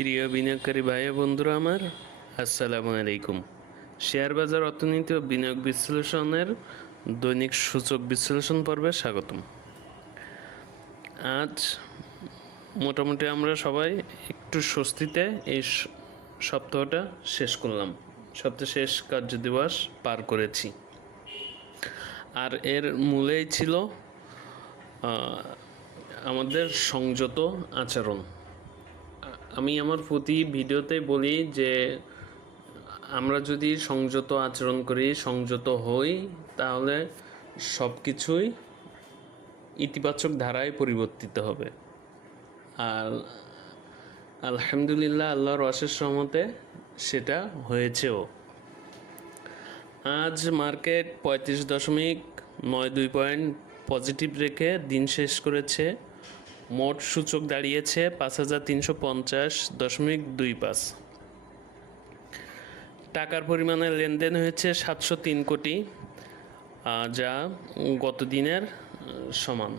প্রিয় বিনিয়োগকারী ভাই বন্ধুরা আমার, আসসালামু আলাইকুম। শেয়ার বাজার অর্থনীতি ও বিনিয়োগ বিশ্লেষণের দৈনিক সূচক বিশ্লেষণ পর্বে স্বাগতম। আজ মোটামুটি আমরা সবাই একটু স্বস্তিতে এই সপ্তাহটা শেষ করলাম। সপ্তাহ শেষ কার্যদিবস পার করেছি। আর এর মূলেই ছিল আমাদের সংযত আচরণ। আমি আমার প্রতি ভিডিওতে বলি যে, আমরা যদি সংযত আচরণ করি, সংযত হই, তাহলে সব কিছুই ইতিবাচক ধারায় পরিবর্তিত হবে। আর আলহামদুলিল্লাহ, আল্লাহর অশেষ সহমতে সেটা হয়েছেও। আজ মার্কেট পঁয়ত্রিশ দশমিক নয় দুই পয়েন্ট পজিটিভ রেখে দিন শেষ করেছে। মোট সূচক দাঁড়িয়েছে পাঁচ হাজার তিনশো পঞ্চাশ দশমিক দুই পাঁচ। টাকার পরিমাণে লেনদেন হয়েছে সাতশো তিন কোটি যা গত দিনের সমান।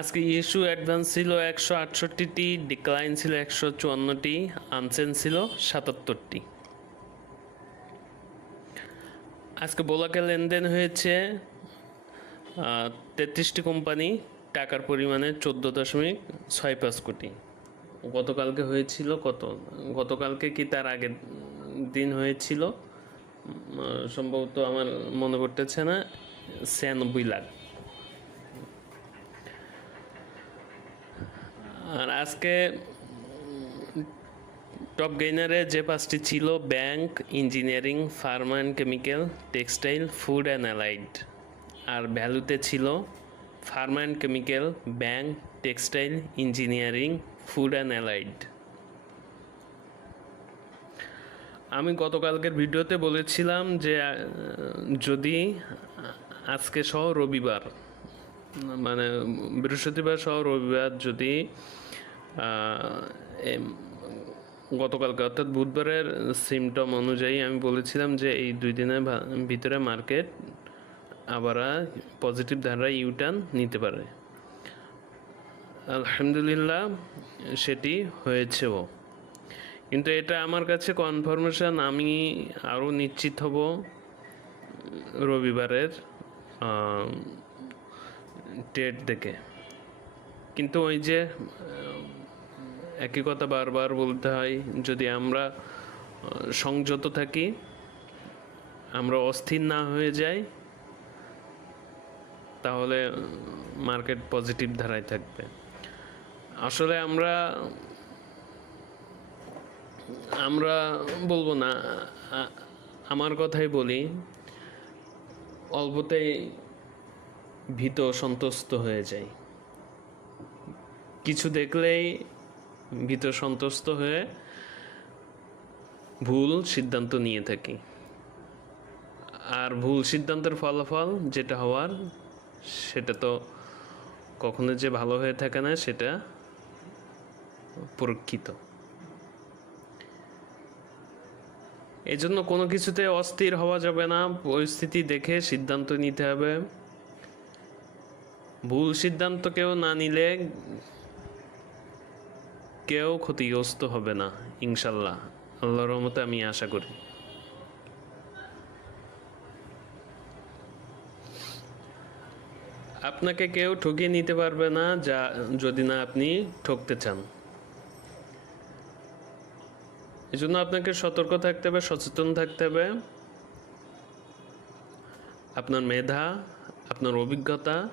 আজকে ইস্যু অ্যাডভান্স ছিল একশো আটষট্টিটি, ডিক্লাইন ছিল একশো চুয়ান্নটি আনসেন ছিল সাতাত্তরটি। আজকে বোলাকে লেনদেন হয়েছে তেত্রিশটি কোম্পানি টাকার পরিমাণে চোদ্দ দশমিক ছয় পাঁচ কোটি। গতকালকে হয়েছিল কত? গতকালকে কি তার আগের দিন হয়েছিল? সম্ভবত আমার মনে পড়তেছে না, ছিয়ানব্বই লাখ। আর আজকে টপ গেইনারে যে পাঁচটি ছিল, bank, engineering, pharma and chemical, textile, food and allied. আর ভ্যালুতে ছিল pharma and chemical, bank, textile, engineering, food and allied. আমি গতকালকের ভিডিওতে বলেছিলাম যে যদি আজকে সহ রবিবার মানে বৃহস্পতিবার সহ রবিবার যদি গতকালকে অর্থাৎ বুধবারের সিমটম অনুযায়ী আমি বলেছিলাম যে, এই দুই দিনের ভিতরে মার্কেট আবার পজিটিভ ধারায় ইউটার্ন নিতে পারে। আলহামদুলিল্লাহ, সেটি হয়েছেও। কিন্তু এটা আমার কাছে কনফার্মেশন আমি আরও নিশ্চিত হব রবিবারের ডেট দেখে। কিন্তু ওই যে, একই কথা বারবার বলতে হয়, যদি আমরা সংযত থাকি, আমরা অস্থির না হয়ে যাই তাহলে মার্কেট পজিটিভ ধারায় থাকবে। আসলে আমরা আমরা বলব না আমার কথাই বলি, অল্পতেই ভীত সন্তুষ্ট হয়ে যাই। কিছু দেখলেই ভীত সন্তুষ্ট হয়ে ভুল সিদ্ধান্ত নিয়ে থাকি। আর ভুল সিদ্ধান্তের ফলাফল যেটা হওয়ার সেটা তো কখনো যে ভালো হয়ে থাকে না, সেটা পরীক্ষিত। এজন্য কোনো কিছুতে অস্থির হওয়া যাবে না, পরিস্থিতি দেখে সিদ্ধান্ত নিতে হবে। ভুল সিদ্ধান্ত কেউ না নিলে কেউ ক্ষতিগ্রস্ত হবে না, ইনশাল্লাহ। আল্লাহর রহমতে আমি আশা করি। আপনাকে কেউ ঠকিয়ে নিতে পারবে না, যা, যদি না আপনি ঠকতে চান। এই জন্য আপনাকে সতর্ক থাকতে হবে, সচেতন থাকতে হবে। আপনার মেধা, আপনার অভিজ্ঞতা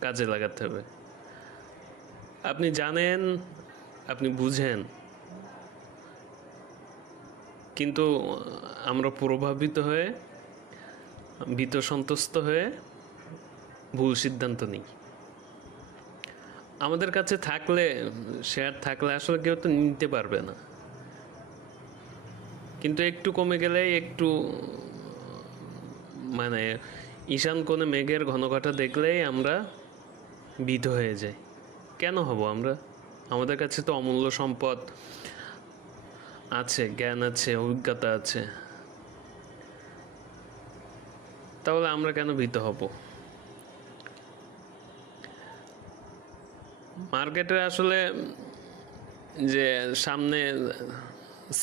কাজে লাগাতে হবে। আপনি জানেন, আপনি বুঝেন। কিন্তু আমরা প্রভাবিত হয়ে, ভীত সন্তুষ্ট হয়ে ভুল সিদ্ধান্ত নিই। আমাদের কাছে থাকলে শেয়ার থাকলে আসলে কেউ তো নিতে পারবে না। কিন্তু একটু কমে গেলে একটু মানে ঈশান কোণে মেঘের ঘনঘটা দেখলেই আমরা বিধ হয়ে যাই। কেন হব আমরা? আমাদের কাছে তো অমূল্য সম্পদ আছে, জ্ঞান আছে, অভিজ্ঞতা আছে। তাহলে আমরা কেন ভীত হব? মার্কেটে আসলে যে সামনে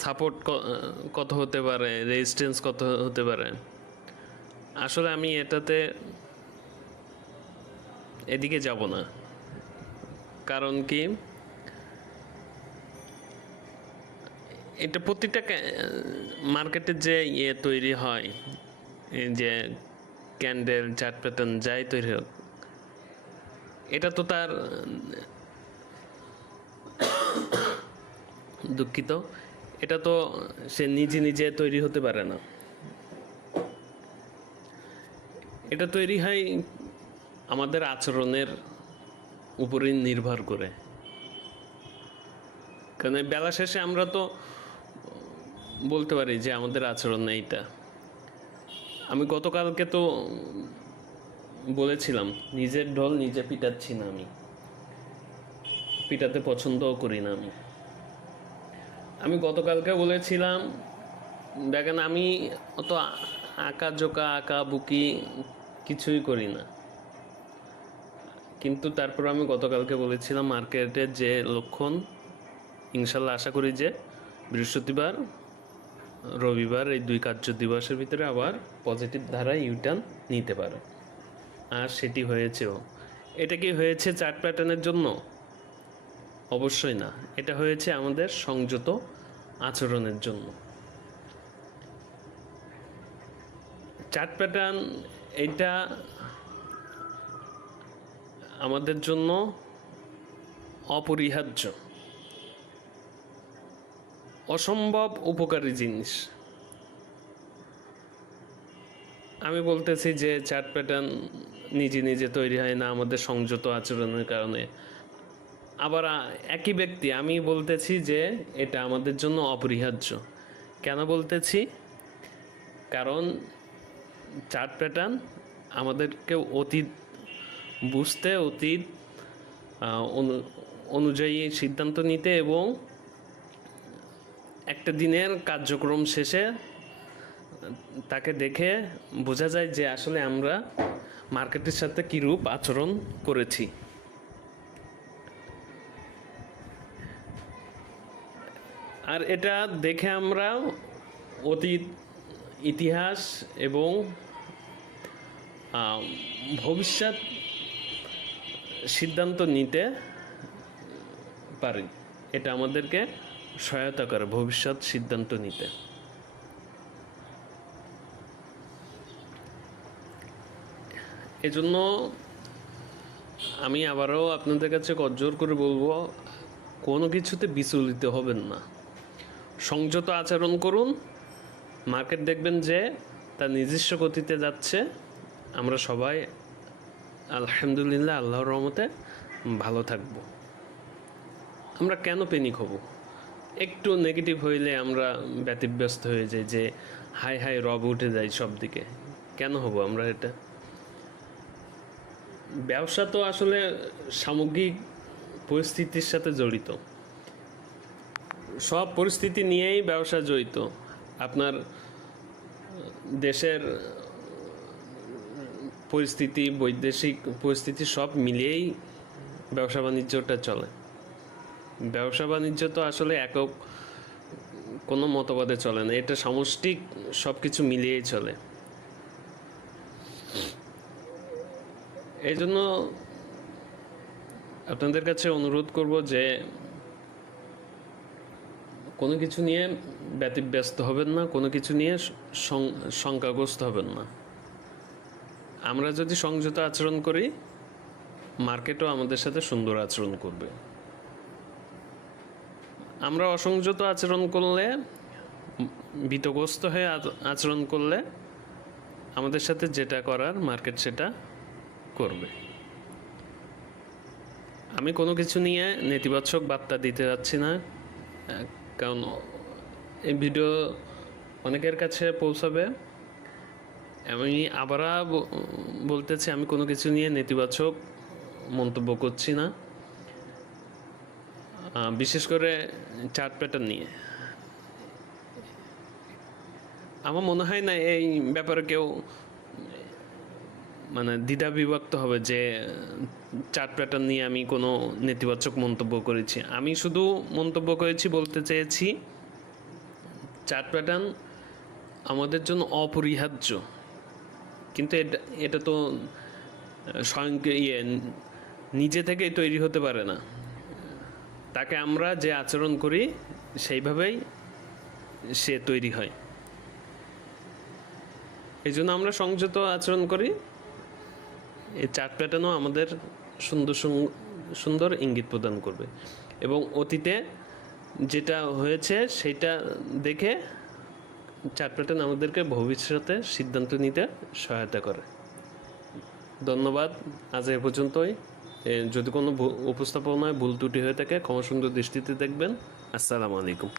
সাপোর্ট কত হতে পারে রেজিস্ট্যান্স কত হতে পারে, আসলে আমি এটাতে এদিকে যাব না। কারণ কি? এটা প্রতিটা মার্কেটে যে ইয়ে তৈরি হয় যে ক্যান্ডেল চার্ট প্যাটার্ন যাই তৈরি হোক, এটা তো তার দুঃখিত। এটা তো সে নিজে নিজে তৈরি হতে পারে না। এটা তৈরি হয় আমাদের আচরণের উপরেই নির্ভর করে। কারণ বেলা শেষে আমরা তো বলতে পারি যে আমাদের আচরণ এইটা আমি গতকালকে তো বলেছিলাম, নিজের ঢোল নিজে পিটাচ্ছি না আমি। পিটাতে পছন্দও করি না আমি। আমি গতকালকে বলেছিলাম, দেখেন আমি অত আঁকা জোকা আঁকা বুকি কিছুই করি না। কিন্তু তারপর আমি গতকালকে বলেছিলাম মার্কেটের যে লক্ষণ, ইনশাল্লাহ আশা করি যে বৃহস্পতিবার, রবিবার এই দুই কার্য দিবসের ভিতরে আবার পজিটিভ ধারায় ইউটার্ন নিতে পারে। আর সেটি হয়েছেও। এটা কি হয়েছে চার্ট প্যাটার্নের জন্য? অবশ্যই না। এটা হয়েছে আমাদের সংযত আচরণের জন্য। চার্ট প্যাটার্ন এটা আমাদের জন্য অপরিহার্য। অসম্ভব উপকারী জিনিস। আমি বলতেছি যে চার্ট প্যাটার্ন নিজে নিজে তৈরি হয় না আমাদের সংযত আচরণের কারণে। আবার একই ব্যক্তি, আমি বলতেছি যে এটা আমাদের জন্য অপরিহার্য। কেন বলতেছি? কারণ চার্ট প্যাটার্ন আমাদেরকে অতীত বুঝতে, অতীত অনু- অনুযায়ী সিদ্ধান্ত নিতে এবং একটা দিনের কার্যক্রম শেষে তাকে দেখে বোঝা যায় যে আসলে আমরা মার্কেটের সাথে কীরূপ আচরণ করেছি। আর এটা দেখে আমরা অতীত, ইতিহাস এবং ভবিষ্যৎ সিদ্ধান্ত নিতে পারি। এটা আমাদেরকে সহায়তা করে ভবিষ্যৎ সিদ্ধান্ত নিতে। এজন্য আমি আবারও আপনাদের কাছে কজ্জোর করে বলব, কোনো কিছুতে বিচলিত হবেন না। সংযত আচরণ করুন। মার্কেট দেখবেন যে তার নিজস্ব গতিতে যাচ্ছে। আমরা সবাই আলহামদুলিল্লাহ, আল্লাহর রহমতে ভালো থাকব। আমরা কেন পেনিক হব? একটু নেগেটিভ হইলে আমরা ব্যতিব্যস্ত হয়ে যাই যে হাই হাই রব উঠে যায় সব দিকে কেন হব আমরা এটা? ব্যবসা তো আসলে সামগ্রিক পরিস্থিতির সাথে জড়িত। সব পরিস্থিতি নিয়েই ব্যবসা জড়িত। আপনার দেশের পরিস্থিতি, বৈদেশিক পরিস্থিতি সব মিলিয়েই ব্যবসা বাণিজ্যটা চলে। ব্যবসা বাণিজ্য তো আসলে একক কোনো মতবাদে চলে না, এটা সামষ্টিক সব কিছু মিলিয়েই চলে। এই জন্য আপনাদের কাছে অনুরোধ করব যে কোনো কিছু নিয়ে ব্যতিব্যস্ত হবেন না, কোনো কিছু নিয়ে শঙ্কাগ্রস্ত হবেন না। আমরা যদি সংযত আচরণ করি, মার্কেটও আমাদের সাথে সুন্দর আচরণ করবে। আমরা অসংযত আচরণ করলে বিতগ্রস্ত হয়ে আচরণ করলে, আমাদের সাথে যেটা করার মার্কেট সেটা করবে। আমি কোনো কিছু নিয়ে নেতিবাচক বার্তা দিতে যাচ্ছি না। কারণ এই ভিডিও অনেকের কাছে পৌঁছাবে। আমি আবার বলতেছি, আমি কোনো কিছু নিয়ে নেতিবাচক মন্তব্য করছি না। বিশেষ করে চার্ট প্যাটার্ন নিয়ে। আমার মনে হয় না এই ব্যাপারে কেউ মানে দ্বিধা বিভক্ত হবে যে, চার্ট প্যাটার্ন নিয়ে আমি কোনো নেতিবাচক মন্তব্য করেছি। আমি শুধু মন্তব্য করেছি বলতে চেয়েছি, চার্ট প্যাটার্ন আমাদের জন্য অপরিহার্য। কিন্তু এটা এটা তো স্বয়ং ইয়ে নিজে থেকেই তৈরি হতে পারে না। তাকে আমরা যে আচরণ করি, সেইভাবেই সে তৈরি হয়। এই জন্য আমরা সংযত আচরণ করি। এই চার্ট প্যাটার্নও আমাদের সুন্দর সুন্দর ইঙ্গিত প্রদান করবে। এবং অতীতে যেটা হয়েছে সেটা দেখে চার্ট প্যাটার্ন আমাদেরকে ভবিষ্যতে সিদ্ধান্ত নিতে সহায়তা করে। ধন্যবাদ। আজ এ পর্যন্তই। যদি কোনো উপস্থাপনায় ভুল ত্রুটি হয়ে থাকে ক্ষমা সুন্দর দৃষ্টিতে দেখবেন। আসসালামু আলাইকুম।